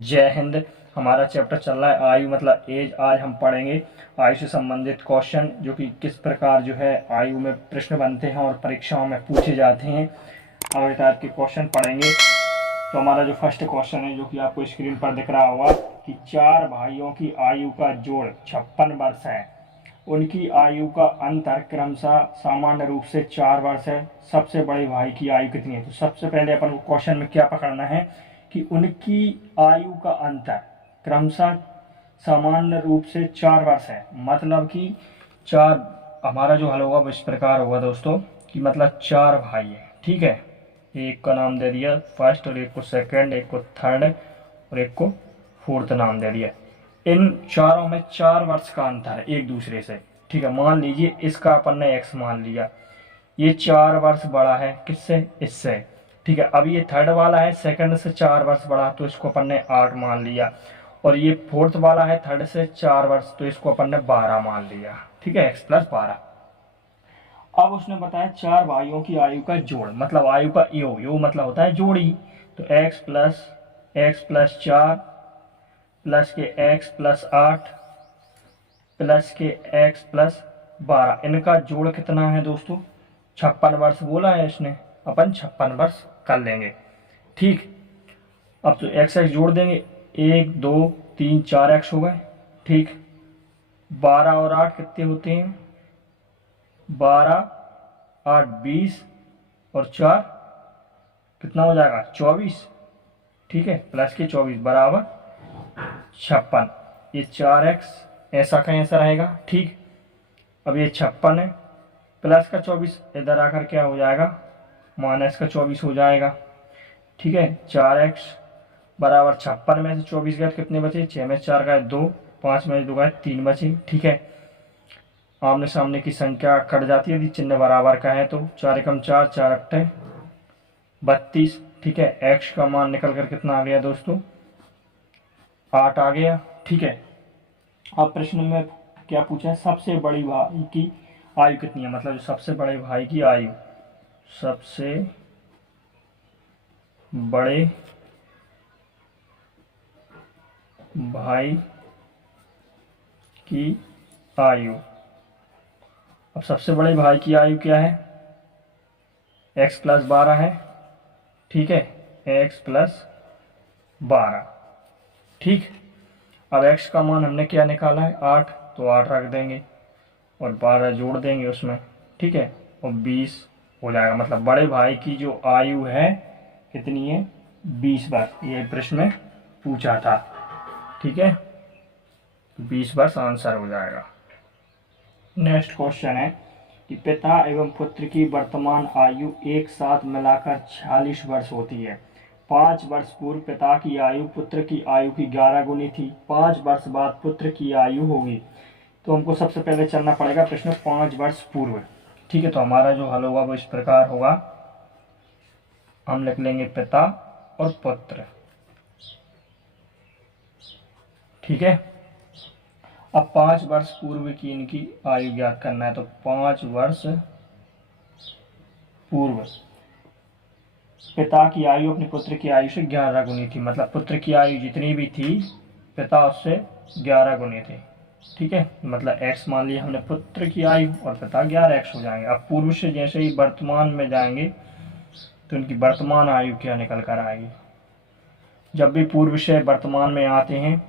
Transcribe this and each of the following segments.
जय हिंद। हमारा चैप्टर चल रहा है आयु मतलब एज। आज हम पढ़ेंगे आयु से संबंधित क्वेश्चन, जो कि किस प्रकार जो है आयु में प्रश्न बनते हैं और परीक्षाओं में पूछे जाते हैं। और टाइप के क्वेश्चन पढ़ेंगे। तो हमारा जो फर्स्ट क्वेश्चन है, जो कि आपको स्क्रीन पर दिख रहा होगा, कि 4 भाइयों की आयु का जोड़ 56 वर्ष है। उनकी आयु का अंतर क्रमशः सामान्य रूप से 4 वर्ष है। सबसे बड़े भाई की आयु कितनी है? तो सबसे पहले अपन को क्वेश्चन में क्या पकड़ना है कि उनकी आयु का अंतर क्रमशः सामान्य रूप से 4 वर्ष है। मतलब कि चार, हमारा जो हल होगा वो इस प्रकार होगा दोस्तों, कि मतलब 4 भाई है, ठीक है। एक का नाम दे दिया फर्स्ट, और एक को सेकंड, एक को थर्ड, और एक को फोर्थ नाम दे दिया। इन चारों में 4 वर्ष का अंतर है एक दूसरे से, ठीक है। मान लीजिए इसका अपन ने एक्स मान लिया, ये 4 वर्ष बड़ा है किससे? इससे, ठीक है। अब ये थर्ड वाला है सेकंड से 4 वर्ष बड़ा, तो इसको अपन ने 8 मान लिया। और ये फोर्थ वाला है थर्ड से 4 वर्ष, तो इसको अपन ने 12 मान लिया, ठीक है। x + 12। अब उसने बताया 4 भाइयों की आयु का जोड़, मतलब आयु का योग, योग मतलब होता है जोड़ी। तो x + 4 प्लस के x + 8 प्लस के x + 12, इनका जोड़ कितना है दोस्तों? 56 वर्ष बोला है इसने, अपन 56 वर्ष कर लेंगे, ठीक। अब तो x जोड़ देंगे, 1 2 3 4 x हो गए, ठीक। 12 और 8 कितने होते हैं? 12 8 20, और 4 कितना हो जाएगा? 24, ठीक है। प्लस के 24 बराबर 56। ये 4x ऐसा का ऐसा रहेगा, ठीक। अब ये 56 है, प्लस का 24 इधर आकर क्या हो जाएगा? माइनस का 24 हो जाएगा, ठीक है। 4x बराबर 56 में से 24 गए तो कितने बचे? 6 में 4 गए 2, 5 में 2 गए 3 बचे, ठीक है। आमने सामने की संख्या कट जाती है यदि चिन्ह बराबर का है तो। 4 एकम 4, 4 अट्ठे 32, ठीक है। x का मान निकल कर कितना आ गया दोस्तों? 8 आ गया, ठीक है। अब प्रश्न में क्या पूछा है? सबसे बड़ी भाई की आयु कितनी है, मतलब जो सबसे बड़े भाई की आयु, सबसे बड़े भाई की आयु। अब सबसे बड़े भाई की आयु क्या है? x + 12 है, ठीक है। x + 12, ठीक। अब x का मान हमने क्या निकाला है? 8, तो 8 रख देंगे और 12 जोड़ देंगे उसमें, ठीक है। और 20 हो जाएगा। मतलब बड़े भाई की जो आयु है कितनी है? 20 वर्ष। ये प्रश्न में पूछा था, ठीक है। 20 वर्ष आंसर हो जाएगा। नेक्स्ट क्वेश्चन है कि पिता एवं पुत्र की वर्तमान आयु एक साथ मिलाकर 46 वर्ष होती है। 5 वर्ष पूर्व पिता की आयु पुत्र की आयु की 11 गुनी थी। 5 वर्ष बाद पुत्र की आयु होगी। तो हमको सबसे पहले चलना पड़ेगा प्रश्न 5 वर्ष पूर्व, ठीक है। तो हमारा जो हल होगा वो इस प्रकार होगा, हम लिख लेंगे पिता और पुत्र, ठीक है। अब 5 वर्ष पूर्व की इनकी आयु ज्ञात करना है। तो 5 वर्ष पूर्व पिता की आयु अपने पुत्र की आयु से 11 गुनी थी। मतलब पुत्र की आयु जितनी भी थी पिता उससे 11 गुनी थी, ठीक है। मतलब x मान लिया हमने पुत्र की आयु, और पिता 11x हो जाएंगे। अब पूर्व से जैसे ही वर्तमान में जाएंगे तो इनकी वर्तमान आयु क्या निकल कर आएगी? जब भी पूर्व से वर्तमान में आते हैं,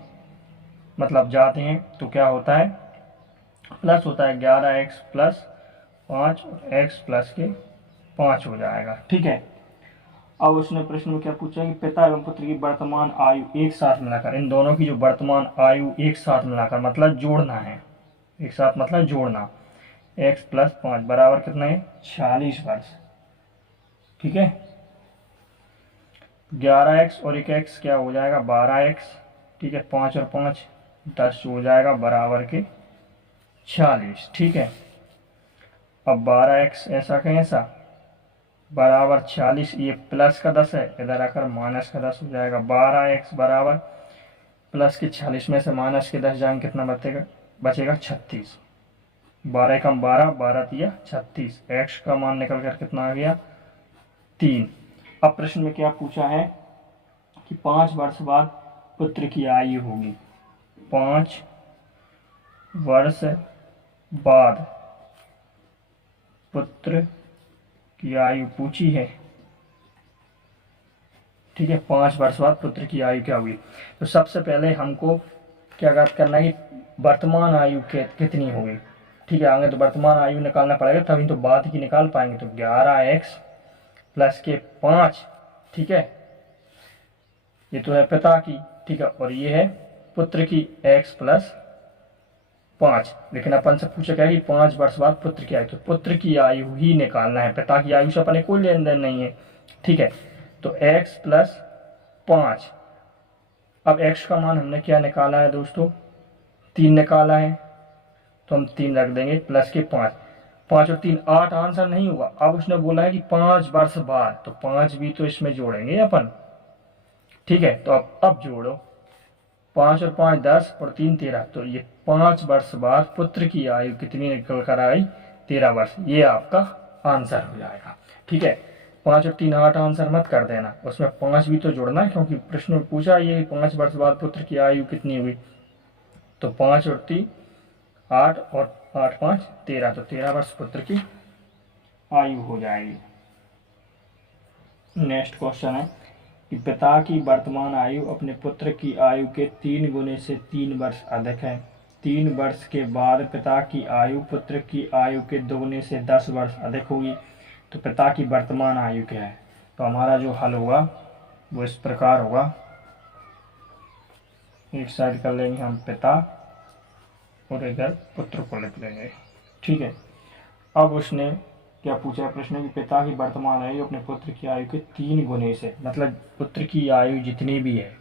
मतलब जाते हैं, तो क्या होता है? प्लस होता है। 11x + 5 और x प्लस के 5 हो जाएगा, ठीक है। अब उसने प्रश्न में क्या पूछा कि पिता एवं पुत्र की वर्तमान आयु एक साथ मिलाकर, इन दोनों की जो वर्तमान आयु एक साथ मिलाकर, मतलब जोड़ना है, एक साथ मतलब जोड़ना। x + 5 बराबर कितना है? 46 वर्ष, ठीक है। 11x और 1x क्या हो जाएगा? 12x, ठीक है। 5 और 5 10 हो जाएगा बराबर के 46, ठीक है। अब 12x ऐसा कहें ऐसा बराबर 46, ये प्लस का 10 है, इधर आकर माइनस का 10 हो जाएगा। 12x बराबर प्लस के 46 में से माइनस के 10 जाएंगे, कितना बचेगा? 36। 12 एकम 12, 12 तिया 36। x का मान निकल कर कितना आ गया? 3। अब प्रश्न में क्या पूछा है कि 5 वर्ष बाद पुत्र की आयु होगी 5 वर्ष बाद पुत्र की आयु पूछी है। ठीक है, 5 वर्ष बाद पुत्र की आयु क्या हुई। तो सबसे पहले हमको क्या ज्ञात करना है कि वर्तमान आयु कितनी होगी। ठीक है, आगे तो वर्तमान आयु निकालना पड़ेगा, तभी तो बाद की निकाल पाएंगे। तो 11x प्लस के 5, ठीक है, ये तो है पिता की, ठीक है, और ये है पुत्र की x प्लस 5। लेकिन अपन से पूछा क्या है कि 5 वर्ष बाद पुत्र की आयु, तो पुत्र की आयु ही निकालना है, पिता की आयु से अपने कोई लेन देन नहीं है। ठीक है, तो x प्लस 5। अब x का मान हमने क्या निकाला है दोस्तों, 3 निकाला है, तो हम 3 रख देंगे प्लस के 5। 5 और 3 8, आंसर नहीं हुआ। अब उसने बोला है कि 5 वर्ष बाद, तो 5 भी तो इसमें जोड़ेंगे अपन। ठीक है, तो अब जोड़ो, 5 और 5 10 और 3 13, तो ये 5 वर्ष बाद पुत्र की आयु कितनी निकल कर आई, 13 वर्ष। ये आपका आंसर हो जाएगा। ठीक है, 5 और 3 8 आंसर मत कर देना, उसमें 5 भी तो जोड़ना है, क्योंकि प्रश्न में पूछा ये 5 वर्ष बाद पुत्र की आयु कितनी हुई। तो 5 और 3 8 और 8 5 13, तो 13 वर्ष पुत्र की आयु हो जाएगी। नेक्स्ट क्वेश्चन है कि पिता की वर्तमान आयु अपने पुत्र की आयु के 3 गुने से 3 वर्ष अधिक है। 3 वर्ष के बाद पिता की आयु पुत्र की आयु के 2 गुने से 10 वर्ष अधिक होगी। तो पिता की वर्तमान आयु क्या है। तो हमारा जो हल होगा वो इस प्रकार होगा, एक साइड कर लेंगे हम पिता और इधर पुत्र को लिख लेंगे। ठीक है, अब उसने क्या पूछा है प्रश्न कि पिता की वर्तमान आयु अपने पुत्र की आयु के 3 गुने से, मतलब पुत्र की आयु जितनी भी है,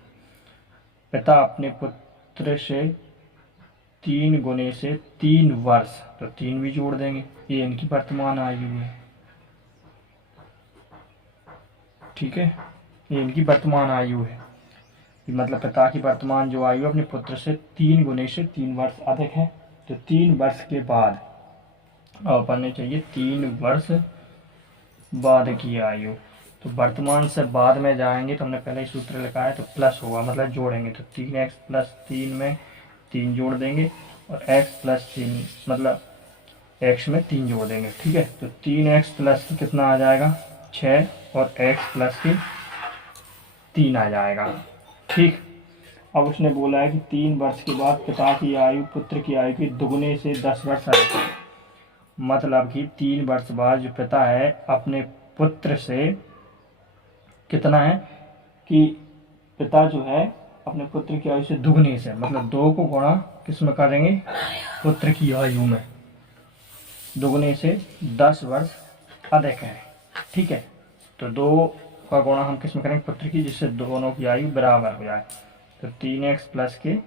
पिता अपने पुत्र से 3 गुने से 3 वर्ष, तो 3 भी जोड़ देंगे, ये इनकी वर्तमान आयु है। ठीक है, ये इनकी वर्तमान आयु है, मतलब पिता की वर्तमान जो आयु अपने पुत्र से 3 गुने से 3 वर्ष अधिक है। तो 3 वर्ष के बाद अब बनने चाहिए 3 वर्ष बाद की आयु। तो वर्तमान से बाद में जाएंगे, तो हमने पहले ही सूत्र लिखा है, तो प्लस होगा, मतलब जोड़ेंगे, तो 3x प्लस 3 में 3 जोड़ देंगे और x प्लस 3 मतलब x में 3 जोड़ देंगे। ठीक है, तो 3x प्लस कितना आ जाएगा 6 और x प्लस की 3 आ जाएगा। ठीक, अब उसने बोला है कि 3 वर्ष के बाद पिता की आयु पुत्र की आयु के दुगने से 10 वर्ष अधिक है। मतलब कि 3 वर्ष बाद जो पिता है अपने पुत्र से कितना है कि पिता जो है अपने पुत्र की आयु से दुगने से, मतलब 2 को गुणा किस में करेंगे, पुत्र की आयु में, दुगने से 10 वर्ष अधिक है। ठीक है, तो 2 का गुणा हम किस में करेंगे, पुत्र की, जिससे दोनों की आयु बराबर हो जाए। तो 3x प्लस के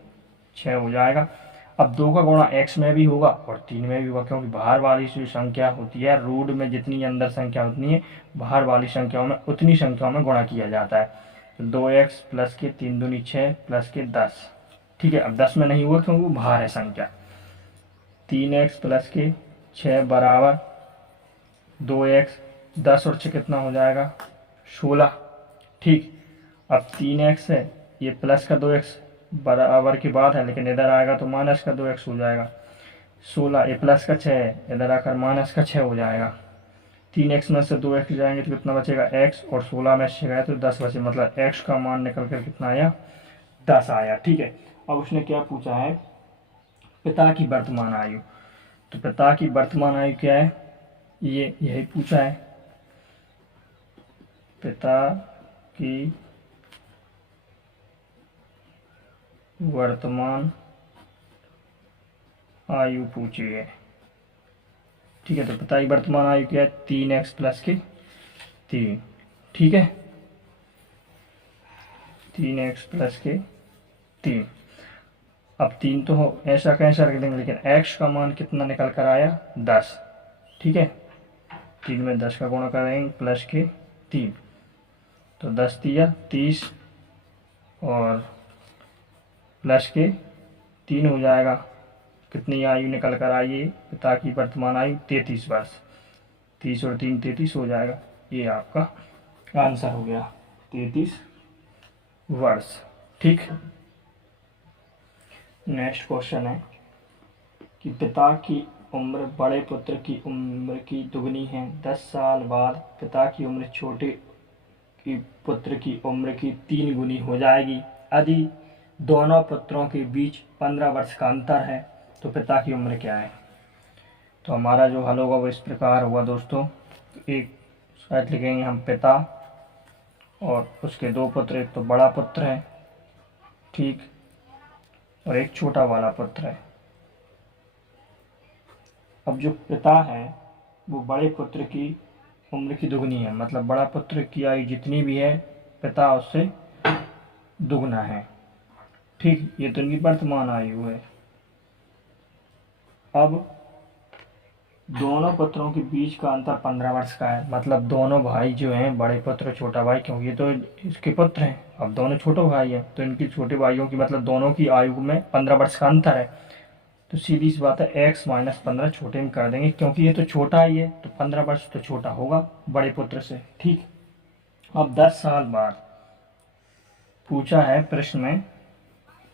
6 हो जाएगा। अब 2 का गुणा x में भी होगा और 3 में भी होगा, क्योंकि बाहर वाली जो संख्या होती है, रूट में जितनी अंदर संख्या होती है, बाहर वाली संख्याओं में उतनी संख्याओं में गुणा किया जाता है। तो 2x प्लस के 3 दूनी 6 प्लस के 10। ठीक है, अब 10 में नहीं हुआ क्योंकि वो बाहर है संख्या। 3x प्लस के 6 बराबर 2x, 10 और 6 कितना हो जाएगा 16। ठीक, अब 3x है, ये प्लस का 2x बराबर की बात है, लेकिन इधर आएगा तो माइनस का 2x हो जाएगा। 16, ये प्लस का 6 है, इधर आकर माइनस का 6 हो जाएगा। 3x में से 2x जाएंगे तो कितना बचेगा x, और 16 में से गए तो 10 बचे, मतलब x का मान निकल कर कितना आया 10 आया। ठीक है, अब उसने क्या पूछा है, पिता की वर्तमान आयु। तो पिता की वर्तमान आयु क्या है, ये यही पूछा है, पिता की वर्तमान आयु पूछी है। ठीक है, तो पिता की वर्तमान आयु क्या है, 3x प्लस की 3। ठीक है, 3x प्लस के 3। अब 3 तो हो, ऐसा कैसा रख देंगे, लेकिन x का मान कितना निकल कर आया 10। ठीक है, 3 में 10 का गुणा करेंगे प्लस के 3, तो 10 दिया 30 और प्लस के 3 हो जाएगा। कितनी आयु निकल कर आई है, पिता की वर्तमान आयु 33 वर्ष। 30 और 3 33 हो जाएगा, ये आपका आंसर हो गया 33 वर्ष। ठीक। नेक्स्ट क्वेश्चन है कि पिता की उम्र बड़े पुत्र की उम्र की दुगनी है। 10 साल बाद पिता की उम्र छोटे की पुत्र की उम्र की 3 गुनी हो जाएगी। यदि दोनों पुत्रों के बीच 15 वर्ष का अंतर है तो पिता की उम्र क्या है। तो हमारा जो हल होगा वो इस प्रकार होगा दोस्तों। एक साइड लिखेंगे हम पिता और उसके 2 पुत्र, एक तो बड़ा पुत्र है, ठीक, और एक छोटा वाला पुत्र है। अब जो पिता है वो बड़े पुत्र की उम्र की दुगनी है, मतलब बड़ा पुत्र की आयु जितनी भी है पिता उससे दुगना है, ठीक। ये तो इनकी वर्तमान आयु है। अब दोनों पुत्रों के बीच का अंतर 15 वर्ष का है, मतलब दोनों भाई जो हैं, बड़े पुत्र छोटा भाई, क्योंकि ये तो इसके पुत्र हैं, अब दोनों छोटे भाई हैं तो इनकी छोटे भाइयों की मतलब दोनों की आयु में 15 वर्ष का अंतर है। तो सीधी सी बात है x माइनस 15 छोटे में कर देंगे, क्योंकि ये तो छोटा ही है तो 15 वर्ष तो छोटा होगा बड़े पुत्र से, ठीक। अब 10 साल बाद पूछा है प्रश्न में,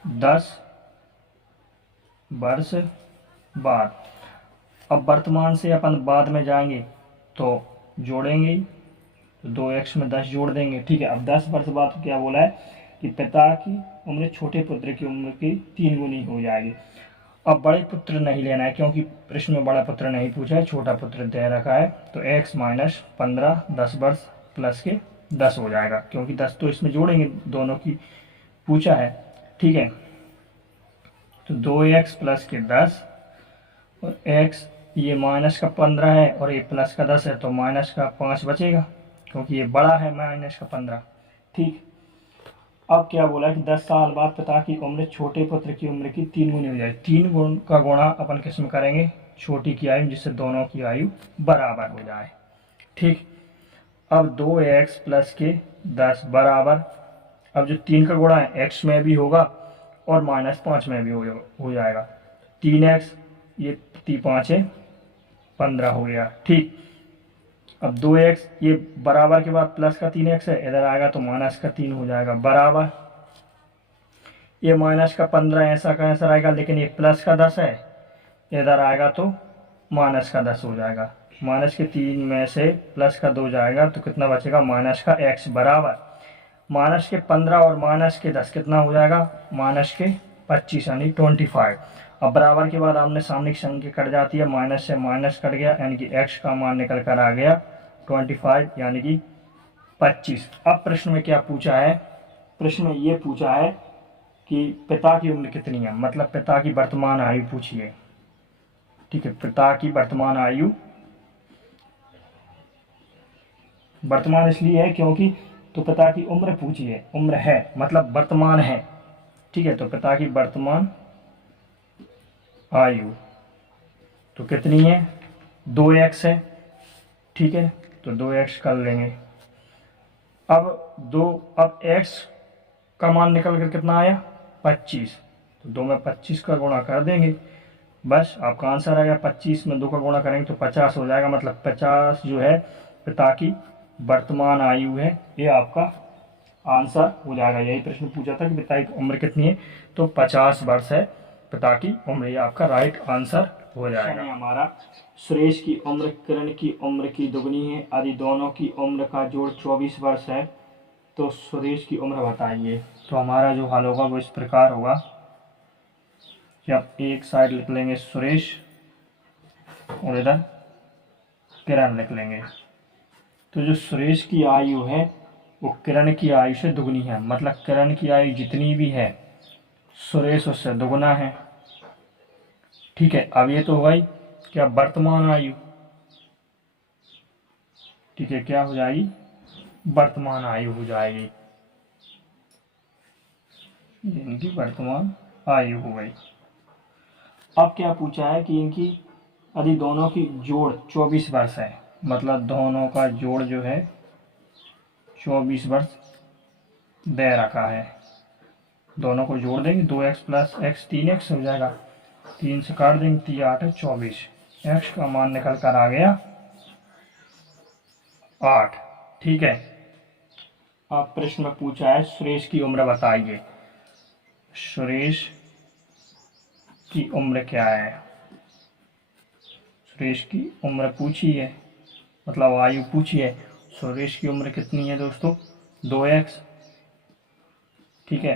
10 वर्ष बाद। अब वर्तमान से अपन बाद में जाएंगे तो जोड़ेंगे, तो 2x में 10 जोड़ देंगे, ठीक है। अब 10 वर्ष बाद क्या बोला है कि पिता की उम्र छोटे पुत्र की उम्र की 3 गुनी हो जाएगी। अब बड़े पुत्र नहीं लेना है क्योंकि प्रश्न में बड़ा पुत्र नहीं पूछा है, छोटा पुत्र दे रखा है। तो x माइनस 15 10 वर्ष प्लस के 10 हो जाएगा, क्योंकि 10 तो इसमें जोड़ेंगे, दोनों की पूछा है, ठीक है। तो 2x प्लस के 10 और x ये माइनस का 15 है और ये प्लस का 10 है, तो माइनस का 5 बचेगा क्योंकि ये बड़ा है माइनस का 15, ठीक। अब क्या बोला कि 10 साल बाद पिता की उम्र छोटे पुत्र की उम्र की 3 गुनी हो जाए। 3 गुण का गुणा अपन किस में करेंगे, छोटी की आयु, जिससे दोनों की आयु बराबर हो जाए, ठीक। अब 2x प्लस के 10 बराबर, अब जो 3 का गुणा है x में भी होगा और -5 में भी हो जाएगा। 3x ये 5 है 15 हो गया, ठीक। अब 2x ये बराबर के बाद प्लस का 3x है, इधर आएगा तो माइनस का 3 हो जाएगा, बराबर ये माइनस का 15 ऐसा का ऐसा रहेगा, लेकिन ये प्लस का 10 है, इधर आएगा तो माइनस का 10 हो जाएगा। माइनस के 3 में से प्लस का 2 जाएगा तो कितना बचेगा, माइनस का x, बराबर माइनस के 15 और माइनस के 10 कितना हो जाएगा, माइनस के 25 यानी 25। अब बराबर के बाद आमने सामने की संख्या कट जाती है, माइनस से माइनस कट गया यानी कि x का मान निकल कर आ गया 25 यानी कि 25। अब प्रश्न में क्या पूछा है, प्रश्न में ये पूछा है कि पिता की उम्र कितनी है, मतलब पिता की वर्तमान आयु पूछी है, ठीक है। पिता की वर्तमान आयु, वर्तमान इसलिए है क्योंकि तो पिता की उम्र पूछी है, उम्र है मतलब वर्तमान है, ठीक है। तो पिता की वर्तमान आयु तो कितनी है, 2x है, ठीक है। तो 2x कर लेंगे। अब x का मान निकल कर कितना आया, 25, तो 2 में 25 का गुणा कर देंगे, बस आपका आंसर आएगा। 25 में 2 का गुणा करेंगे तो 50 हो जाएगा, मतलब 50 जो है पिता की वर्तमान आयु है, ये आपका आंसर हो जाएगा। यही प्रश्न पूछा था कि पिता की उम्र कितनी है, तो 50 वर्ष है पिता की उम्र, ये आपका राइट आंसर हो जाएगा। हमारा सुरेश की उम्र किरण की उम्र की दुगनी है, यदि दोनों की उम्र का जोड़ 24 वर्ष है तो सुरेश की उम्र बताइए। तो हमारा जो हल होगा वो इस प्रकार होगा कि आप एक साइड लिख लेंगे सुरेश और इधर किरण लिख लेंगे। तो जो सुरेश की आयु है वो किरण की आयु से दुगनी है, मतलब किरण की आयु जितनी भी है सुरेश उससे दुगना है, ठीक है। अब ये तो हो गई क्या, वर्तमान आयु, ठीक है, क्या हो जाएगी, वर्तमान आयु हो जाएगी, इनकी वर्तमान आयु हो गई। अब क्या पूछा है कि इनकी यदि दोनों की जोड़ 24 वर्ष है, मतलब दोनों का जोड़ जो है 24 वर्ष दे रखा है, दोनों को जोड़ देंगे, 2x प्लस x 3x हो जाएगा, 3 से काट देंगे, 3 8 है 24, x का मान निकल कर आ गया 8, ठीक है। अब प्रश्न में पूछा है सुरेश की उम्र बताइए। सुरेश की उम्र क्या है। सुरेश की उम्र पूछी है, मतलब आयु पूछी है। सुरेश की उम्र कितनी है दोस्तों, 2x। ठीक है,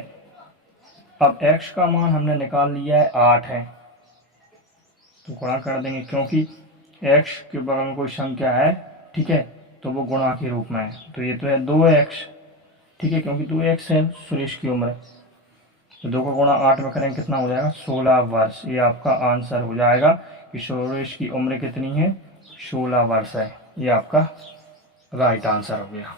अब x का मान हमने निकाल लिया है 8 है, तो गुणा कर देंगे क्योंकि x के बगल में कोई संख्या है, ठीक है, तो वो गुणा के रूप में है, तो ये तो है 2x। ठीक है, क्योंकि 2x है सुरेश की उम्र, तो 2 का गुणा 8 में करेंगे कितना हो जाएगा, 16 वर्ष। ये आपका आंसर हो जाएगा कि सुरेश की उम्र कितनी है, 16 वर्ष है। ये आपका राइट आंसर हो गया।